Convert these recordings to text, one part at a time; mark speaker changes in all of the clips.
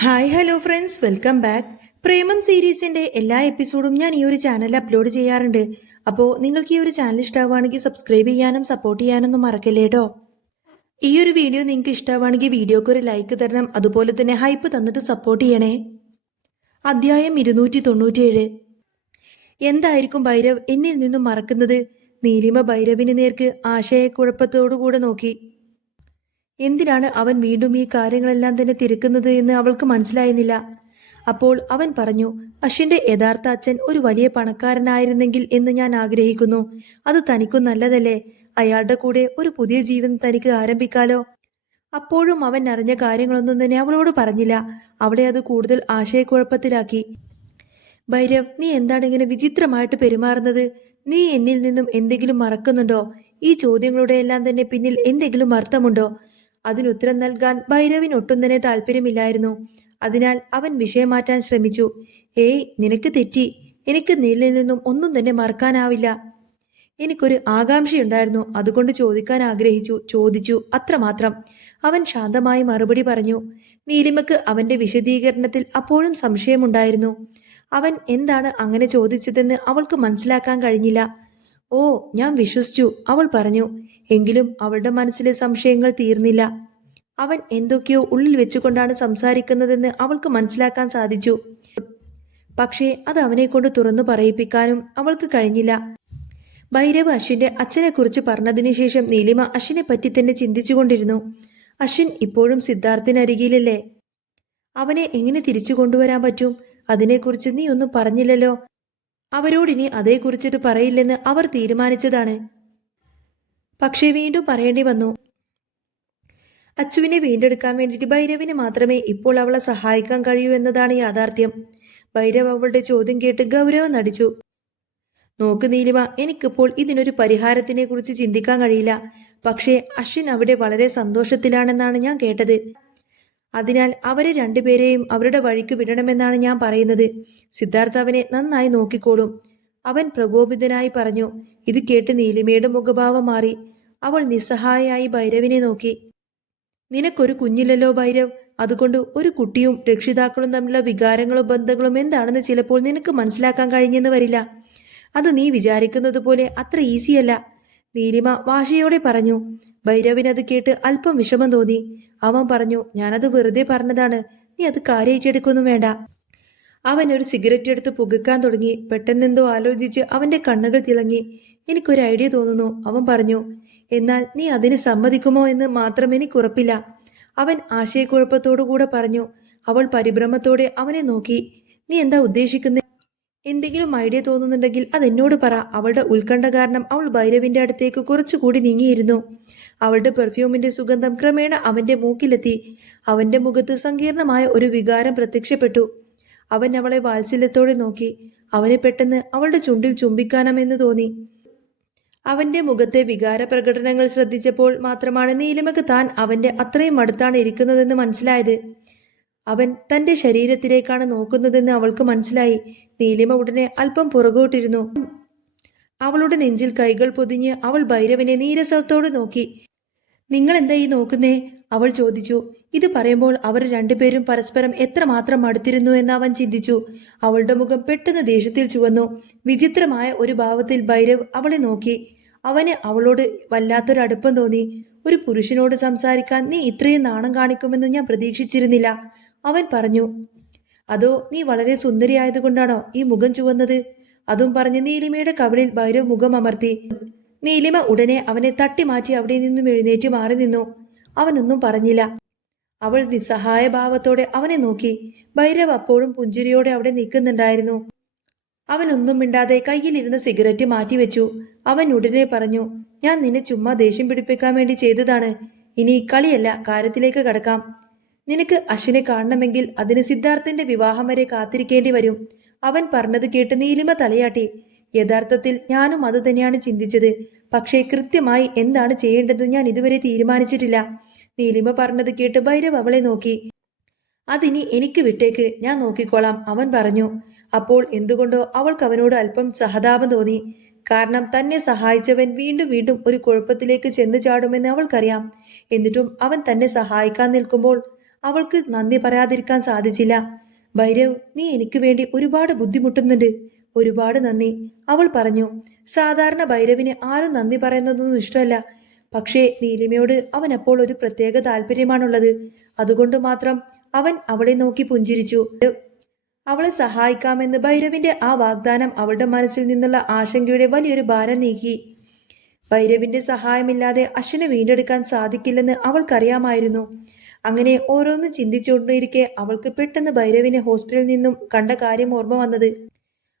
Speaker 1: Hi hello friends welcome back Premam സീരീസിന്റെ എല്ലാ എപ്പിസോഡും ഞാൻ ഈ ഒരു ചാനലിൽ അപ്ലോഡ് ചെയ്യാറുണ്ട്. അപ്പോൾ നിങ്ങൾക്ക് ഈ ഒരു ചാനൽ ഇഷ്ടമാവുകയാണെങ്കിൽ സബ്സ്ക്രൈബ് ചെയ്യാനും സപ്പോർട്ട് ചെയ്യാനൊന്നും മറക്കല്ലേട്ടോ ഈ ഒരു വീഡിയോ നിങ്ങൾക്ക് ഇഷ്ടമാവുകയാണെങ്കിൽ വീഡിയോക്ക് ഒരു ലൈക്ക് തരണം. അതുപോലെ തന്നെ ഹൈപ്പ് തന്നിട്ട് സപ്പോർട്ട് ചെയ്യണേ. അധ്യായം ഇരുന്നൂറ്റി തൊണ്ണൂറ്റിയേഴ് എന്തായിരിക്കും ഭൈരവ് എന്നിൽ നിന്നും മറക്കുന്നത്? നീലിമ ഭൈരവിന് നേർക്ക് ആശയക്കുഴപ്പത്തോടുകൂടെ നോക്കി. എന്തിനാണ് അവൻ വീണ്ടും ഈ കാര്യങ്ങളെല്ലാം തന്നെ തിരക്കുന്നത് എന്ന് അവൾക്ക് മനസ്സിലായിരുന്നില്ല. അപ്പോൾ അവൻ പറഞ്ഞു അശ്വിന്റെ യഥാർത്ഥ അച്ഛൻ ഒരു വലിയ പണക്കാരനായിരുന്നെങ്കിൽ എന്ന് ഞാൻ ആഗ്രഹിക്കുന്നു. അത് തനിക്കും നല്ലതല്ലേ? അയാളുടെ കൂടെ ഒരു പുതിയ ജീവൻ തനിക്ക് ആരംഭിക്കാലോ? അപ്പോഴും അവൻ അറിഞ്ഞ കാര്യങ്ങളൊന്നും തന്നെ അവളോട് പറഞ്ഞില്ല. അവളെ അത് കൂടുതൽ ആശയക്കുഴപ്പത്തിലാക്കി. ഭൈരവ് നീ എന്താണ് ഇങ്ങനെ വിചിത്രമായിട്ട് പെരുമാറുന്നത്? നീ എന്നിൽ നിന്നും എന്തെങ്കിലും മറക്കുന്നുണ്ടോ? ഈ ചോദ്യങ്ങളുടെ എല്ലാം തന്നെ പിന്നിൽ എന്തെങ്കിലും അർത്ഥമുണ്ടോ? അതിനുത്തരം നൽകാൻ ഭൈരവിന് ഒട്ടും തന്നെ താല്പര്യമില്ലായിരുന്നു അതിനാൽ അവൻ വിഷയം മാറ്റാൻ ശ്രമിച്ചു. ഏയ് നിനക്ക് തെറ്റി. എനിക്ക് നീലിൽ നിന്നും ഒന്നും തന്നെ മറക്കാനാവില്ല. എനിക്കൊരു ആകാംക്ഷയുണ്ടായിരുന്നു. അതുകൊണ്ട് ചോദിക്കാൻ ആഗ്രഹിച്ചു. ചോദിച്ചു. അത്രമാത്രം. അവൻ ശാന്തമായി മറുപടി പറഞ്ഞു. നീലിമക്ക് അവന്റെ വിശദീകരണത്തിൽ അപ്പോഴും സംശയമുണ്ടായിരുന്നു. അവൻ എന്താണ് അങ്ങനെ ചോദിച്ചതെന്ന് അവൾക്ക് മനസ്സിലാക്കാൻ കഴിഞ്ഞില്ല. ഓ ഞാൻ വിശ്വസിച്ചു. അവൾ പറഞ്ഞു എങ്കിലും അവളുടെ മനസ്സിലെ സംശയങ്ങൾ തീർന്നില്ല. അവൻ എന്തൊക്കെയോ ഉള്ളിൽ വെച്ചുകൊണ്ടാണ് സംസാരിക്കുന്നതെന്ന് അവൾക്ക് മനസ്സിലാക്കാൻ സാധിച്ചു. പക്ഷേ അത് അവനെ കൊണ്ട് തുറന്നു പറയിപ്പിക്കാനും അവൾക്ക് കഴിഞ്ഞില്ല. ഭൈരവ് അശ്വിന്റെ അച്ഛനെക്കുറിച്ച് പറഞ്ഞതിന് ശേഷം നീലിമ അശ്വിനെ പറ്റി തന്നെ ചിന്തിച്ചുകൊണ്ടിരുന്നു. അശ്വിൻ ഇപ്പോഴും സിദ്ധാർത്ഥിനരികിലല്ലേ? അവനെ എങ്ങനെ തിരിച്ചു കൊണ്ടുവരാൻ പറ്റും? അതിനെക്കുറിച്ച് നീ ഒന്നും പറഞ്ഞില്ലല്ലോ. അവരോടിനി അതേക്കുറിച്ചിട്ട് പറയില്ലെന്ന് അവർ തീരുമാനിച്ചതാണ്. പക്ഷേ വീണ്ടും പറയേണ്ടി വന്നു. അച്ചുവിനെ വീണ്ടെടുക്കാൻ വേണ്ടിയിട്ട് ഭൈരവിന് മാത്രമേ ഇപ്പോൾ അവളെ സഹായിക്കാൻ കഴിയൂ എന്നതാണ് യാഥാർത്ഥ്യം. ഭൈരവ് അവളുടെ ചോദ്യം കേട്ട് ഗൗരവം നടിച്ചു. നോക്ക് നീലിമ എനിക്കിപ്പോൾ ഇതിനൊരു പരിഹാരത്തിനെ കുറിച്ച് ചിന്തിക്കാൻ കഴിയില്ല. പക്ഷേ അശ്വിൻ അവിടെ വളരെ സന്തോഷത്തിലാണെന്നാണ് ഞാൻ കേട്ടത്. അതിനാൽ അവരെ രണ്ടുപേരെയും അവരുടെ വഴിക്ക് വിടണമെന്നാണ് ഞാൻ പറയുന്നത്. സിദ്ധാർത്ഥ അവനെ നന്നായി നോക്കിക്കോളും. അവൻ പ്രകോപിതനായി പറഞ്ഞു ഇത് കേട്ട് നീലിമയുടെ മുഖഭാവം മാറി. അവൾ നിസ്സഹായയായി ഭൈരവിനെ നോക്കി. നിനക്കൊരു കുഞ്ഞില്ലല്ലോ ഭൈരവ്. അതുകൊണ്ട് ഒരു കുട്ടിയും രക്ഷിതാക്കളും തമ്മിലുള്ള വികാരങ്ങളും ബന്ധങ്ങളും എന്താണെന്ന് ചിലപ്പോൾ നിനക്ക് മനസ്സിലാക്കാൻ കഴിഞ്ഞെന്ന് വരില്ല. അത് നീ വിചാരിക്കുന്നത് പോലെ അത്ര ഈസിയല്ല. നീലിമ വാശിയോടെ പറഞ്ഞു ഭൈരവിനത് കേട്ട് അല്പം വിഷമം തോന്നി. അവൻ പറഞ്ഞു ഞാനത് വെറുതെ പറഞ്ഞതാണ്. നീ അത് കാര്യയിച്ചെടുക്കൊന്നും വേണ്ട. അവൻ ഒരു സിഗരറ്റ് എടുത്ത് പുകക്കാൻ തുടങ്ങി. പെട്ടെന്നെന്തോ ആലോചിച്ച് അവന്റെ കണ്ണുകൾ തിളങ്ങി. എനിക്കൊരു ഐഡിയ തോന്നുന്നു അവൻ പറഞ്ഞു. എന്നാൽ നീ അതിന് സമ്മതിക്കുമോ എന്ന് മാത്രം എനിക്ക് ഉറപ്പില്ല. അവൻ ആശയക്കുഴപ്പത്തോടുകൂടെ പറഞ്ഞു. അവൾ പരിഭ്രമത്തോടെ അവനെ നോക്കി. നീ എന്താ ഉദ്ദേശിക്കുന്നത് എന്തെങ്കിലും ഐഡിയ തോന്നുന്നുണ്ടെങ്കിൽ അതെന്നോട് പറ. അവളുടെ ഉത്കണ്ഠ കാരണം അവൾ ഭൈരവിന്റെ അടുത്തേക്ക് കുറച്ചുകൂടി നീങ്ങിയിരുന്നു. അവളുടെ പെർഫ്യൂമിന്റെ സുഗന്ധം ക്രമേണ അവന്റെ മൂക്കിലെത്തി. അവന്റെ മുഖത്ത് സങ്കീർണമായ ഒരു വികാരം പ്രത്യക്ഷപ്പെട്ടു. അവൻ അവളെ വാത്സല്യത്തോടെ നോക്കി. അവനെ പെട്ടെന്ന് അവളുടെ ചുണ്ടിൽ ചുംബിക്കാനമെന്ന് തോന്നി. അവന്റെ മുഖത്തെ വികാര പ്രകടനങ്ങൾ ശ്രദ്ധിച്ചപ്പോൾ മാത്രമാണ് നീലിമക്ക് താൻ അവന്റെ അത്രയും അടുത്താണ് ഇരിക്കുന്നതെന്ന് മനസ്സിലായത്. അവൻ തന്റെ ശരീരത്തിലേക്കാണ് നോക്കുന്നതെന്ന് അവൾക്ക് മനസ്സിലായി. നീലിമ ഉടനെ അല്പം പുറകോട്ടിരുന്നു. അവളുടെ നെഞ്ചിൽ കൈകൾ പൊതിഞ്ഞ് അവൾ ഭൈരവനെ നീരസത്തോട് നോക്കി. നിങ്ങൾ എന്താ ഈ നോക്കുന്നേ? അവൾ ചോദിച്ചു. ഇത് പറയുമ്പോൾ അവർ രണ്ടുപേരും പരസ്പരം എത്രമാത്രം അടുത്തിരുന്നു എന്ന് അവൻ ചിന്തിച്ചു. അവളുടെ മുഖം പെട്ടെന്ന് ദേഷ്യത്തിൽ ചുവന്നു. വിചിത്രമായ ഒരു ഭാവത്തിൽ ഭൈരവ് അവളെ നോക്കി. അവന് അവളോട് വല്ലാത്തൊരു അടുപ്പം തോന്നി. ഒരു പുരുഷനോട് സംസാരിക്കാൻ നീ ഇത്രയും നാണം കാണിക്കുമെന്ന് ഞാൻ പ്രതീക്ഷിച്ചിരുന്നില്ല. അവൻ പറഞ്ഞു അതോ നീ വളരെ സുന്ദരിയായതുകൊണ്ടാണോ ഈ മുഖം ചുവന്നത്? അതും പറഞ്ഞ് നീലിമയുടെ കവിളിൽ ഭൈരവ് മുഖം അമർത്തി. നീലിമ ഉടനെ അവനെ തട്ടിമാറ്റി അവിടെ നിന്നും എഴുന്നേറ്റ് മാറി നിന്നു. അവനൊന്നും പറഞ്ഞില്ല. അവൾ നിസ്സഹായ ഭാവത്തോടെ അവനെ നോക്കി. ഭൈരവ് അപ്പോഴും പുഞ്ചിരിയോടെ അവിടെ നിൽക്കുന്നുണ്ടായിരുന്നു. അവനൊന്നും മിണ്ടാതെ കയ്യിലിരുന്ന സിഗരറ്റ് മാറ്റിവെച്ചു. അവൻ ഉടനെ പറഞ്ഞു ഞാൻ നിന്നെ ചുമ്മാ ദേഷ്യം പിടിപ്പിക്കാൻ വേണ്ടി ചെയ്തതാണ്. ഇനി കളിയല്ല കാര്യത്തിലേക്ക് കടക്കാം. നിനക്ക് അശ്വിനെ കാണണമെങ്കിൽ അതിന് സിദ്ധാർത്ഥന്റെ വിവാഹം വരെ കാത്തിരിക്കേണ്ടി വരും. അവൻ പറഞ്ഞത് കേട്ട് നീലിമ തലയാട്ടി. യഥാർത്ഥത്തിൽ ഞാനും അത് തന്നെയാണ് ചിന്തിച്ചത്. പക്ഷേ കൃത്യമായി എന്താണ് ചെയ്യേണ്ടത് ഞാൻ ഇതുവരെ തീരുമാനിച്ചിട്ടില്ല. നീലിമ പറഞ്ഞത് കേട്ട് ഭൈരവ് അവളെ നോക്കി. അതിനി എനിക്ക് വിട്ടേക്ക് ഞാൻ നോക്കിക്കോളാം അവൻ പറഞ്ഞു. അപ്പോൾ എന്തുകൊണ്ടോ അവൾക്ക് അവനോട് അല്പം സഹതാപം തോന്നി. കാരണം തന്നെ സഹായിച്ചവൻ വീണ്ടും വീണ്ടും ഒരു കുഴപ്പത്തിലേക്ക് ചെന്നു ചാടുമെന്ന് അവൾക്കറിയാം. എന്നിട്ടും അവൻ തന്നെ സഹായിക്കാൻ നിൽക്കുമ്പോൾ അവൾക്ക് നന്ദി പറയാതിരിക്കാൻ സാധിച്ചില്ല. ഭൈരവ് നീ എനിക്ക് വേണ്ടി ഒരുപാട് ബുദ്ധിമുട്ടുന്നുണ്ട്. ഒരുപാട് നന്ദി. അവൾ പറഞ്ഞു സാധാരണ ഭൈരവിന് ആരും നന്ദി പറയുന്നതൊന്നും ഇഷ്ടമല്ല. പക്ഷേ നീലിമയോട് അവൻ ഒരു പ്രത്യേക താല്പര്യമാണുള്ളത്. അതുകൊണ്ട് മാത്രം അവൻ അവളെ നോക്കി പുഞ്ചിരിച്ചു. അവളെ സഹായിക്കാമെന്ന് ഭൈരവിന്റെ ആ വാഗ്ദാനം അവളുടെ മനസ്സിൽ നിന്നുള്ള ആശങ്കയുടെ വലിയൊരു ഭാരം നീക്കി. ഭൈരവിന്റെ സഹായമില്ലാതെ അശ്വിനെ വീണ്ടെടുക്കാൻ സാധിക്കില്ലെന്ന് അവൾക്കറിയാമായിരുന്നു. അങ്ങനെ ഓരോന്നും ചിന്തിച്ചുകൊണ്ടിരിക്കെ അവൾക്ക് പെട്ടെന്ന് ഭൈരവിനെ ഹോസ്പിറ്റലിൽ നിന്നും കണ്ട കാര്യം ഓർമ്മ വന്നത്.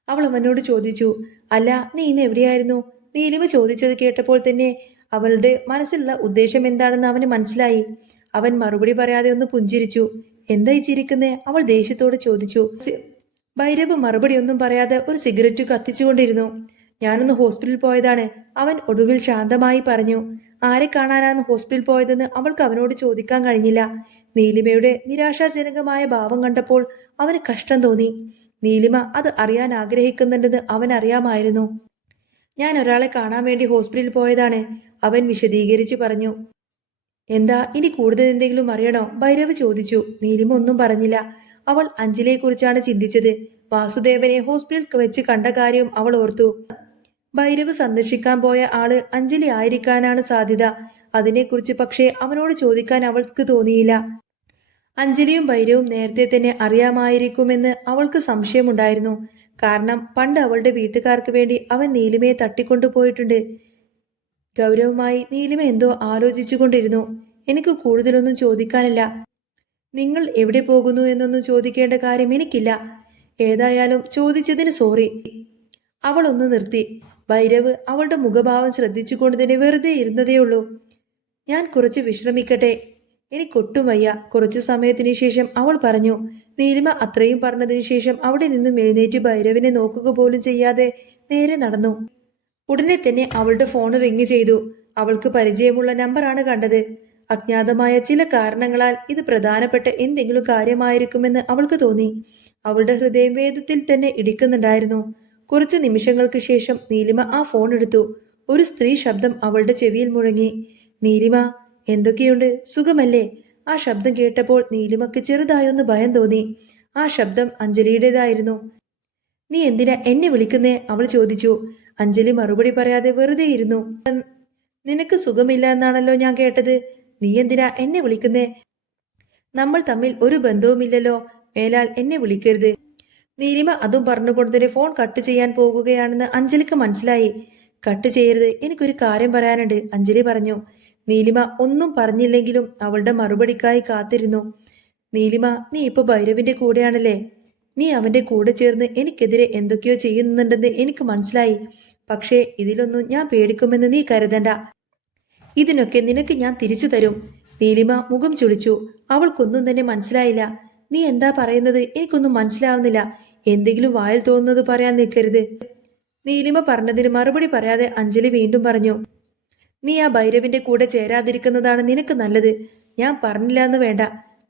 Speaker 1: അവൾ അവനോട് ചോദിച്ചു അല്ല നീ ഇന്ന് എവിടെയായിരുന്നു? നീലിമ ചോദിച്ചത് കേട്ടപ്പോൾ തന്നെ അവളുടെ മനസ്സിലുള്ള ഉദ്ദേശം എന്താണെന്ന് അവന് മനസ്സിലായി. അവൻ മറുപടി പറയാതെ ഒന്ന് പുഞ്ചിരിച്ചു. എന്തായി ചിരിക്കുന്നേ? അവൾ ദേഷ്യത്തോട് ചോദിച്ചു. ഭൈരവ് മറുപടി ഒന്നും പറയാതെ ഒരു സിഗരറ്റ് കത്തിച്ചുകൊണ്ടിരുന്നു. ഞാനൊന്ന് ഹോസ്പിറ്റലിൽ പോയതാണ്. അവൻ ഒടുവിൽ ശാന്തമായി പറഞ്ഞു ആരെ കാണാനാണ് ഹോസ്പിറ്റലിൽ പോയതെന്ന് അവൾക്ക് അവനോട് ചോദിക്കാൻ കഴിഞ്ഞില്ല. നീലിമയുടെ നിരാശാജനകമായ ഭാവം കണ്ടപ്പോൾ അവന് കഷ്ടം തോന്നി. നീലിമ അത് അറിയാൻ ആഗ്രഹിക്കുന്നുണ്ടെന്ന് അവൻ അറിയാമായിരുന്നു. ഞാൻ ഒരാളെ കാണാൻ വേണ്ടി ഹോസ്പിറ്റലിൽ പോയതാണ് അവൻ വിശദീകരിച്ചു പറഞ്ഞു. എന്താ ഇനി കൂടുതൽ എന്തെങ്കിലും അറിയണോ? ഭൈരവ് ചോദിച്ചു. നീലിമ ഒന്നും പറഞ്ഞില്ല. അവൾ അഞ്ജലിയെക്കുറിച്ചാണ് ചിന്തിച്ചത്. വാസുദേവനെ ഹോസ്പിറ്റലിൽ വെച്ച് കണ്ട കാര്യവും അവൾ ഓർത്തു. ഭൈരവ് സന്ദർശിക്കാൻ പോയ ആൾ അഞ്ജലി ആയിരിക്കാനാണ് സാധ്യത. അതിനെക്കുറിച്ച് പക്ഷേ അവനോട് ചോദിക്കാൻ അവൾക്ക് തോന്നിയില്ല. അഞ്ജലിയും ഭൈരവും നേരത്തെ തന്നെ അറിയാമായിരിക്കുമെന്ന് അവൾക്ക് സംശയമുണ്ടായിരുന്നു. കാരണം പണ്ട് അവളുടെ വീട്ടുകാർക്ക് വേണ്ടി അവൻ നീലിമയെ തട്ടിക്കൊണ്ടുപോയിട്ടുണ്ട് ഗൗരവമായി നീലിമ എന്തോ ആലോചിച്ചുകൊണ്ടിരുന്നു. എനിക്ക് കൂടുതലൊന്നും ചോദിക്കാനില്ല. നിങ്ങൾ എവിടെ പോകുന്നു എന്നൊന്നും ചോദിക്കേണ്ട കാര്യം എനിക്കില്ല. ഏതായാലും ചോദിച്ചതിന് സോറി. അവൾ ഒന്ന് നിർത്തി. ഭൈരവ് അവളുടെ മുഖഭാവം ശ്രദ്ധിച്ചുകൊണ്ട് തന്നെ വെറുതെ ഇരുന്നതേയുള്ളൂ ഞാൻ കുറച്ച് വിശ്രമിക്കട്ടെ. എനിക്കൊട്ടും വയ്യ കുറച്ചു സമയത്തിന് ശേഷം അവൾ പറഞ്ഞു നീലിമ അത്രയും പറഞ്ഞതിന് ശേഷം അവിടെ നിന്നും എഴുന്നേറ്റ് ഭൈരവിനെ നോക്കുക പോലും ചെയ്യാതെ നേരെ നടന്നു. ഉടനെ തന്നെ അവളുടെ ഫോൺ റിങ് ചെയ്തു. അവൾക്ക് പരിചയമുള്ള നമ്പറാണ് കണ്ടത്. അജ്ഞാതമായ ചില കാരണങ്ങളാൽ ഇത് പ്രധാനപ്പെട്ട എന്തെങ്കിലും കാര്യമായിരിക്കുമെന്ന് അവൾക്ക് തോന്നി. അവളുടെ ഹൃദയം വേദത്തിൽ തന്നെ ഇടിക്കുന്നുണ്ടായിരുന്നു. കുറച്ച് നിമിഷങ്ങൾക്ക് ശേഷം നീലിമ ആ ഫോൺ എടുത്തു. ഒരു സ്ത്രീ ശബ്ദം അവളുടെ ചെവിയിൽ മുഴങ്ങി. നീലിമ എന്തൊക്കെയുണ്ട്? സുഖമല്ലേ? ആ ശബ്ദം കേട്ടപ്പോൾ നീലിമയ്ക്ക് ചെറുതായൊന്ന് ഭയം തോന്നി. ആ ശബ്ദം അഞ്ജലിയുടേതായിരുന്നു. നീ എന്തിനാ എന്നെ വിളിക്കുന്നേ? അവൾ ചോദിച്ചു. അഞ്ജലി മറുപടി പറയാതെ വെറുതെ ഇരുന്നു. നിനക്ക് സുഖമില്ല എന്നാണല്ലോ ഞാൻ കേട്ടത്. നീ എന്തിനാ എന്നെ വിളിക്കുന്നേ? നമ്മൾ തമ്മിൽ ഒരു ബന്ധവുമില്ലല്ലോ. മേലാൽ എന്നെ വിളിക്കരുത്. നീലിമ അതും പറഞ്ഞു തന്നെ ഫോൺ കട്ട് ചെയ്യാൻ പോകുകയാണെന്ന് അഞ്ജലിക്ക് മനസ്സിലായി. കട്ട് ചെയ്യരുത് എനിക്കൊരു കാര്യം പറയാനുണ്ട് അഞ്ജലി പറഞ്ഞു. നീലിമ ഒന്നും പറഞ്ഞില്ലെങ്കിലും അവളുടെ മറുപടിക്കായി കാത്തിരുന്നു. നീലിമ നീ ഇപ്പൊ ഭൈരവിന്റെ കൂടെയാണല്ലേ? നീ അവന്റെ കൂടെ ചേർന്ന് എനിക്കെതിരെ എന്തൊക്കെയോ ചെയ്യുന്നുണ്ടെന്ന് എനിക്ക് മനസ്സിലായി. പക്ഷേ ഇതിലൊന്നും ഞാൻ പേടിക്കുമെന്ന് നീ കരുതണ്ട. ഇതിനൊക്കെ നിനക്ക് ഞാൻ തിരിച്ചു തരും. നീലിമ മുഖം ചുളിച്ചു. അവൾക്കൊന്നും തന്നെ മനസ്സിലായില്ല. നീ എന്താ പറയുന്നത് എനിക്കൊന്നും മനസ്സിലാവുന്നില്ല. എന്തെങ്കിലും വായിൽ തോന്നുന്നത് പറയാൻ നിൽക്കരുത്. നീലിമ പറഞ്ഞതിന് മറുപടി പറയാതെ അഞ്ജലി വീണ്ടും പറഞ്ഞു നീ ആ ഭൈരവിന്റെ കൂടെ ചേരാതിരിക്കുന്നതാണ് നിനക്ക് നല്ലത്. ഞാൻ പറഞ്ഞില്ല എന്ന് വേണ്ട.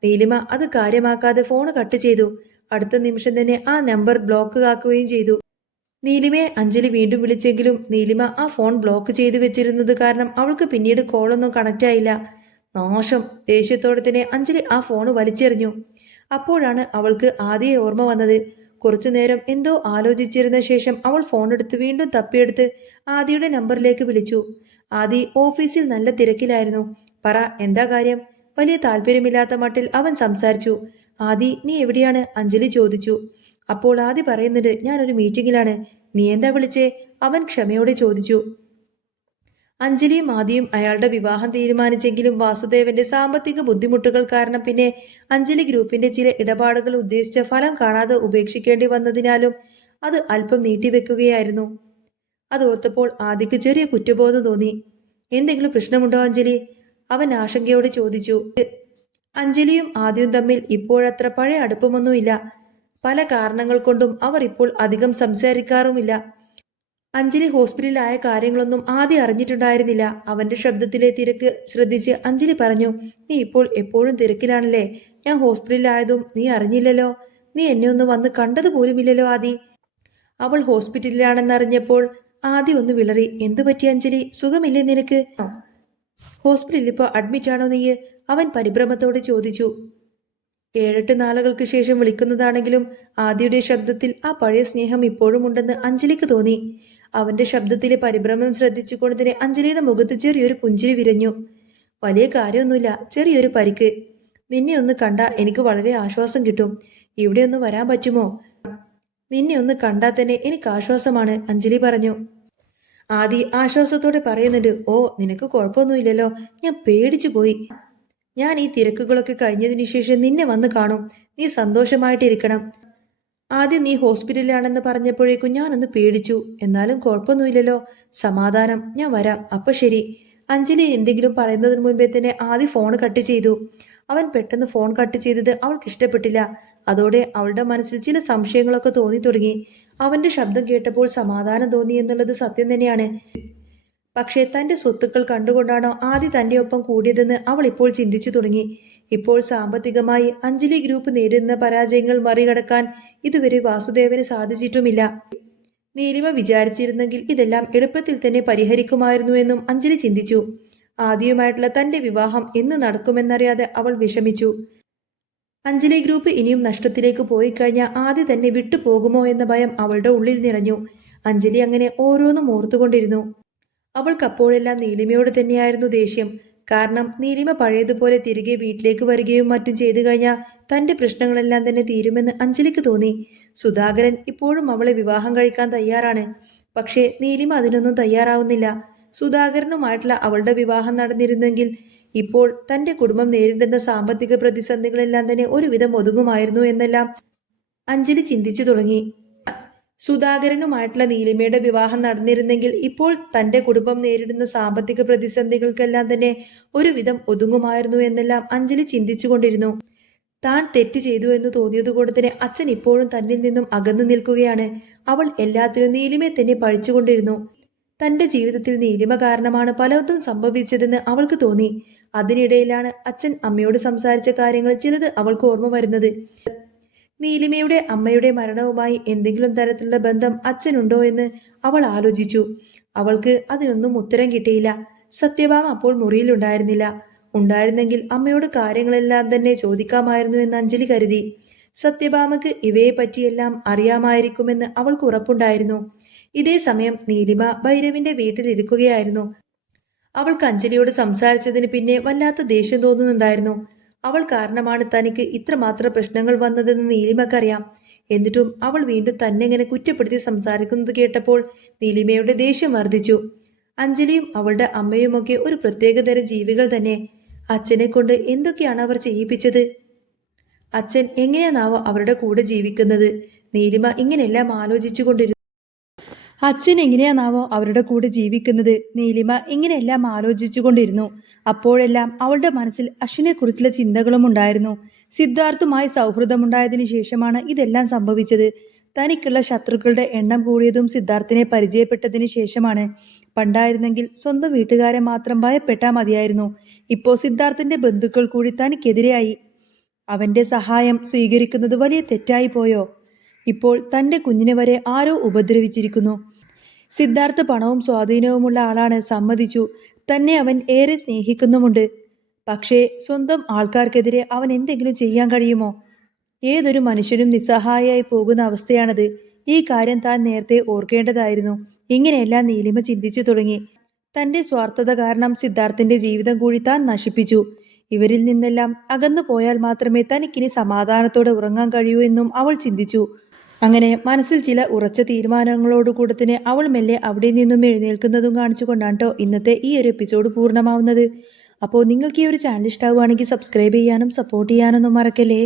Speaker 1: നീലിമ അത് കാര്യമാക്കാതെ ഫോൺ കട്ട് ചെയ്തു. അടുത്ത നിമിഷം തന്നെ ആ നമ്പർ ബ്ലോക്ക് ആക്കുകയും ചെയ്തു. നീലിമയെ അഞ്ജലി വീണ്ടും വിളിച്ചെങ്കിലും നീലിമ ആ ഫോൺ ബ്ലോക്ക് ചെയ്തു വെച്ചിരുന്നത് കാരണം അവൾക്ക് പിന്നീട് കോളൊന്നും കണക്റ്റ് ആയില്ല. നാശം. ദേഷ്യത്തോടെ തന്നെ അഞ്ജലി ആ ഫോൺ വലിച്ചെറിഞ്ഞു. അപ്പോഴാണ് അവൾക്ക് ആദ്യ ഓർമ്മ വന്നത്. കുറച്ചു നേരം എന്തോ ആലോചിച്ചിരുന്ന ശേഷം അവൾ ഫോൺ എടുത്ത് വീണ്ടും തപ്പിയെടുത്ത് ആദിയുടെ നമ്പറിലേക്ക് വിളിച്ചു. ആദി ഓഫീസിൽ നല്ല തിരക്കിലായിരുന്നു. പറ എന്താ കാര്യം? വലിയ താല്പര്യമില്ലാത്ത മട്ടിൽ അവൻ സംസാരിച്ചു. ആദി നീ എവിടെയാണ്? അഞ്ജലി ചോദിച്ചു. അപ്പോൾ ആദി പറയുന്നത് ഞാനൊരു മീറ്റിംഗിലാണ് നീ എന്താ വിളിച്ചേ? അവൻ ക്ഷമയോടെ ചോദിച്ചു. അഞ്ജലിയും ആദ്യം അയാളുടെ വിവാഹം തീരുമാനിച്ചെങ്കിലും വാസുദേവന്റെ സാമ്പത്തിക ബുദ്ധിമുട്ടുകൾ കാരണം പിന്നെ അഞ്ജലി ഗ്രൂപ്പിന്റെ ചില ഇടപാടുകൾ ഉദ്ദേശിച്ച ഫലം കാണാതെ ഉപേക്ഷിക്കേണ്ടി വന്നതിനാലും അത് അല്പം നീട്ടിവെക്കുകയായിരുന്നു. അതോർത്തപ്പോൾ ആദ്യക്ക് ചെറിയ കുറ്റബോധം തോന്നി. എന്തെങ്കിലും പ്രശ്നമുണ്ടോ അഞ്ജലി? അവൻ ആശങ്കയോടെ ചോദിച്ചു. അഞ്ജലിയും ആദ്യവും തമ്മിൽ ഇപ്പോഴത്ര പഴയ അടുപ്പമൊന്നുമില്ല. പല കാരണങ്ങൾ കൊണ്ടും അവർ ഇപ്പോൾ അധികം സംസാരിക്കാറുമില്ല. അഞ്ജലി ഹോസ്പിറ്റലിലായ കാര്യങ്ങളൊന്നും ആദ്യം അറിഞ്ഞിട്ടുണ്ടായിരുന്നില്ല. അവന്റെ ശബ്ദത്തിലെ തിരക്ക് ശ്രദ്ധിച്ച് അഞ്ജലി പറഞ്ഞു നീ ഇപ്പോൾ എപ്പോഴും തിരക്കിലാണല്ലേ? ഞാൻ ഹോസ്പിറ്റലിലായതും നീ അറിഞ്ഞില്ലല്ലോ. നീ എന്നെ ഒന്ന് വന്ന് കണ്ടതുപോലുമില്ലല്ലോ ആദി. അവൾ ഹോസ്പിറ്റലിലാണെന്നറിഞ്ഞപ്പോൾ ആദി ഒന്ന് വിളറി എന്തു പറ്റി അഞ്ജലി? സുഖമില്ലേ നിനക്ക്? ഹോസ്പിറ്റലിൽ ഇപ്പോൾ അഡ്മിറ്റ് ആണോ നീ അവൻ പരിഭ്രമത്തോടെ ചോദിച്ചു. ഏഴെട്ട് നാളുകൾക്ക് ശേഷം വിളിക്കുന്നതാണെങ്കിലും ആദിയുടെ ശബ്ദത്തിൽ ആ പഴയ സ്നേഹം ഇപ്പോഴും ഉണ്ടെന്ന് അഞ്ജലിക്ക് തോന്നി. അവന്റെ ശബ്ദത്തിലെ പരിഭ്രമം ശ്രദ്ധിച്ചുകൊണ്ട് തന്നെ അഞ്ജലിയുടെ മുഖത്ത് ചെറിയൊരു പുഞ്ചിരി വിരഞ്ഞു. വലിയ കാര്യമൊന്നുമില്ല ചെറിയൊരു പരിക്ക്. നിന്നെ ഒന്ന് കണ്ട എനിക്ക് വളരെ ആശ്വാസം കിട്ടും. ഇവിടെ ഒന്ന് വരാൻ പറ്റുമോ? നിന്നെ ഒന്ന് കണ്ടാൽ തന്നെ എനിക്ക് ആശ്വാസമാണ് അഞ്ജലി പറഞ്ഞു. ആദി ആശ്വാസത്തോടെ പറയുന്നുണ്ട് ഓ നിനക്ക് കുഴപ്പമൊന്നുമില്ലല്ലോ. ഞാൻ പേടിച്ചു പോയി. ഞാൻ ഈ തിരക്കുകളൊക്കെ കഴിഞ്ഞതിന് ശേഷം നിന്നെ വന്ന് കാണും. നീ സന്തോഷമായിട്ടിരിക്കണം. ആദ്യം നീ ഹോസ്പിറ്റലിലാണെന്ന് പറഞ്ഞപ്പോഴേക്കും ഞാനൊന്ന് പേടിച്ചു. എന്നാലും കുഴപ്പമൊന്നുമില്ലല്ലോ. സമാധാനം. ഞാൻ വരാം. അപ്പൊ ശരി. അഞ്ജലി എന്തെങ്കിലും പറയുന്നതിന് മുൻപേ തന്നെ ആദ്യം ഫോൺ കട്ട് ചെയ്തു. അവൻ പെട്ടെന്ന് ഫോൺ കട്ട് ചെയ്തത് അവൾക്ക് ഇഷ്ടപ്പെട്ടില്ല. അതോടെ അവളുടെ മനസ്സിൽ ചില സംശയങ്ങളൊക്കെ തോന്നി തുടങ്ങി. അവന്റെ ശബ്ദം കേട്ടപ്പോൾ സമാധാനം തോന്നി എന്നുള്ളത് സത്യം തന്നെയാണ്. പക്ഷേ തന്റെ സ്വത്തുക്കൾ കണ്ടുകൊണ്ടാണോ ആദ്യ തന്റെ ഒപ്പം കൂടിയതെന്ന് അവൾ ഇപ്പോൾ ചിന്തിച്ചു തുടങ്ങി. ഇപ്പോൾ സാമ്പത്തികമായി അഞ്ജലി ഗ്രൂപ്പ് നേരിടുന്ന പരാജയങ്ങൾ മറികടക്കാൻ ഇതുവരെ വാസുദേവന് സാധിച്ചിട്ടുമില്ല. നീലിമ വിചാരിച്ചിരുന്നെങ്കിൽ ഇതെല്ലാം എളുപ്പത്തിൽ തന്നെ പരിഹരിക്കുമായിരുന്നു എന്നും അഞ്ജലി ചിന്തിച്ചു. ആദ്യമായിട്ടുള്ള തന്റെ വിവാഹം എന്ന് നടക്കുമെന്നറിയാതെ അവൾ വിഷമിച്ചു. അഞ്ജലി ഗ്രൂപ്പ് ഇനിയും നഷ്ടത്തിലേക്ക് പോയി കഴിഞ്ഞാൽ ആദ്യ തന്നെ വിട്ടുപോകുമോ എന്ന ഭയം അവളുടെ ഉള്ളിൽ നിറഞ്ഞു. അഞ്ജലി അങ്ങനെ ഓരോന്നും ഓർത്തുകൊണ്ടിരുന്നു. അവൾക്ക് അപ്പോഴെല്ലാം നീലിമയോട് തന്നെയായിരുന്നു ദേഷ്യം. കാരണം നീലിമ പഴയതുപോലെ തിരികെ വീട്ടിലേക്ക് വരികയും മറ്റും ചെയ്തു കഴിഞ്ഞാൽ തന്റെ പ്രശ്നങ്ങളെല്ലാം തന്നെ തീരുമെന്ന് അഞ്ജലിക്ക് തോന്നി. സുധാകരൻ ഇപ്പോഴും അവളെ വിവാഹം കഴിക്കാൻ തയ്യാറാണ്. പക്ഷേ നീലിമ അതിനൊന്നും തയ്യാറാവുന്നില്ല. സുധാകരനുമായിട്ടുള്ള അവളുടെ വിവാഹം നടന്നിരുന്നെങ്കിൽ ഇപ്പോൾ തന്റെ കുടുംബം നേരിടുന്ന സാമ്പത്തിക പ്രതിസന്ധികളെല്ലാം തന്നെ ഒരുവിധം ഒതുങ്ങുമായിരുന്നു എന്നെല്ലാം അഞ്ജലി ചിന്തിച്ചു തുടങ്ങി. സുധാകരനുമായിട്ടുള്ള നീലിമയുടെ വിവാഹം നടന്നിരുന്നെങ്കിൽ ഇപ്പോൾ തന്റെ കുടുംബം നേരിടുന്ന സാമ്പത്തിക പ്രതിസന്ധികൾക്കെല്ലാം തന്നെ ഒരുവിധം ഒതുങ്ങുമായിരുന്നു എന്നെല്ലാം അഞ്ജലി ചിന്തിച്ചുകൊണ്ടിരുന്നു. താൻ തെറ്റ് ചെയ്തു എന്ന് തോന്നിയതുകൊണ്ട് തന്നെ അച്ഛൻ ഇപ്പോഴും തന്നിൽ നിന്നും അകന്നു നിൽക്കുകയാണ്. അവൾ എല്ലാത്തിലും നീലിമയെ തന്നെ പഴിച്ചുകൊണ്ടിരുന്നു. തന്റെ ജീവിതത്തിൽ നീലിമ കാരണമാണ് പലതും സംഭവിച്ചതെന്ന് അവൾക്ക് തോന്നി. അതിനിടയിലാണ് അച്ഛൻ അമ്മയോട് സംസാരിച്ച കാര്യങ്ങൾ ചിലത് അവൾക്ക് ഓർമ്മ വരുന്നത്. നീലിമയുടെ അമ്മയുടെ മരണവുമായി എന്തെങ്കിലും തരത്തിലുള്ള ബന്ധം അച്ഛനുണ്ടോ എന്ന് അവൾ ആലോചിച്ചു. അവൾക്ക് അതിനൊന്നും ഉത്തരം കിട്ടിയില്ല. സത്യഭാമ അപ്പോൾ മുറിയിലുണ്ടായിരുന്നില്ല ഉണ്ടായിരുന്നെങ്കിൽ അമ്മയോട് കാര്യങ്ങളെല്ലാം തന്നെ ചോദിക്കാമായിരുന്നു എന്ന് അഞ്ജലി കരുതി. സത്യഭാമക്ക് ഇവയെ പറ്റിയെല്ലാം അറിയാമായിരിക്കുമെന്ന് അവൾക്ക് ഉറപ്പുണ്ടായിരുന്നു. ഇതേ സമയം നീലിമ ഭൈരവിന്റെ വീട്ടിലിരിക്കുകയായിരുന്നു. അവൾക്ക് അഞ്ജലിയോട് സംസാരിച്ചതിന് പിന്നെ വല്ലാത്ത ദേഷ്യം തോന്നുന്നുണ്ടായിരുന്നു. അവൾ കാരണമാണ് തനിക്ക് ഇത്രമാത്രം പ്രശ്നങ്ങൾ വന്നതെന്ന് നീലിമക്കറിയാം. എന്നിട്ടും അവൾ വീണ്ടും തന്നെ ഇങ്ങനെ കുറ്റപ്പെടുത്തി സംസാരിക്കുന്നത് കേട്ടപ്പോൾ നീലിമയുടെ ദേഷ്യം വർദ്ധിച്ചു. അഞ്ജലിയും അവളുടെ അമ്മയുമൊക്കെ ഒരു പ്രത്യേകതരം ജീവികൾ തന്നെ. അച്ഛനെ കൊണ്ട് എന്തൊക്കെയാണ് അവർ ചെയ്യിപ്പിച്ചത്? അച്ഛൻ എങ്ങനെയാണാവോ അവരുടെ കൂടെ ജീവിക്കുന്നത്? നീലിമ ഇങ്ങനെയെല്ലാം ആലോചിച്ചുകൊണ്ടിരുന്നു. അച്ഛൻ എങ്ങനെയാണാവോ അവരുടെ കൂടെ ജീവിക്കുന്നത്? നീലിമ ഇങ്ങനെയെല്ലാം ആലോചിച്ചുകൊണ്ടിരുന്നു. അപ്പോഴെല്ലാം അവളുടെ മനസ്സിൽ അശ്വിനെക്കുറിച്ചുള്ള ചിന്തകളും ഉണ്ടായിരുന്നു. സിദ്ധാർത്ഥുമായി സൗഹൃദമുണ്ടായതിനു ശേഷമാണ് ഇതെല്ലാം സംഭവിച്ചത്. തനിക്കുള്ള ശത്രുക്കളുടെ എണ്ണം കൂടിയതും സിദ്ധാർത്ഥിനെ പരിചയപ്പെട്ടതിനു ശേഷമാണ്. പണ്ടായിരുന്നെങ്കിൽ സ്വന്തം വീട്ടുകാരെ മാത്രം ഭയപ്പെട്ടാൽ മതിയായിരുന്നു. ഇപ്പോൾ സിദ്ധാർത്ഥിന്റെ ബന്ധുക്കൾ കൂടി തനിക്കെതിരെയായി. അവന്റെ സഹായം സ്വീകരിക്കുന്നത് വലിയ തെറ്റായി പോയോ? ഇപ്പോൾ തന്റെ കുഞ്ഞിനെ വരെ ആരോ ഉപദ്രവിച്ചിരിക്കുന്നു. സിദ്ധാർത്ഥ പണവും സ്വാധീനവുമുള്ള ആളാണ് സമ്മതിച്ചു. തന്നെ അവൻ ഏറെ സ്നേഹിക്കുന്നുമുണ്ട്. പക്ഷേ സ്വന്തം ആൾക്കാർക്കെതിരെ അവൻ എന്തെങ്കിലും ചെയ്യാൻ കഴിയുമോ? ഏതൊരു മനുഷ്യനും നിസ്സഹായയായി പോകുന്ന അവസ്ഥയാണത്. ഈ കാര്യം താൻ നേരത്തെ ഓർക്കേണ്ടതായിരുന്നു. ഇങ്ങനെയെല്ലാം നീലിമ ചിന്തിച്ചു തുടങ്ങി. തന്റെ സ്വാർത്ഥത കാരണം സിദ്ധാർത്ഥിന്റെ ജീവിതം കൂടി താൻ നശിപ്പിച്ചു. ഇവരിൽ നിന്നെല്ലാം അകന്നു പോയാൽ മാത്രമേ തനിക്കിനി സമാധാനത്തോടെ ഉറങ്ങാൻ കഴിയൂ എന്നും അവൾ ചിന്തിച്ചു. അങ്ങനെ മനസ്സിൽ ചില ഉറച്ച തീരുമാനങ്ങളോടുകൂടെ തന്നെ അവൾ മെല്ലെ അവിടെ നിന്നും എഴുന്നേൽക്കുന്നതും കാണിച്ചുകൊണ്ടാണ് കേട്ടോ ഇന്നത്തെ ഈ ഒരു എപ്പിസോഡ് പൂർണമാവുന്നത്. അപ്പോൾ നിങ്ങൾക്ക് ഈ ഒരു ചാനൽ ഇഷ്ടമാവുകയാണെങ്കിൽ സബ്സ്ക്രൈബ് ചെയ്യാനും സപ്പോർട്ട് ചെയ്യാനൊന്നും മറക്കല്ലേ?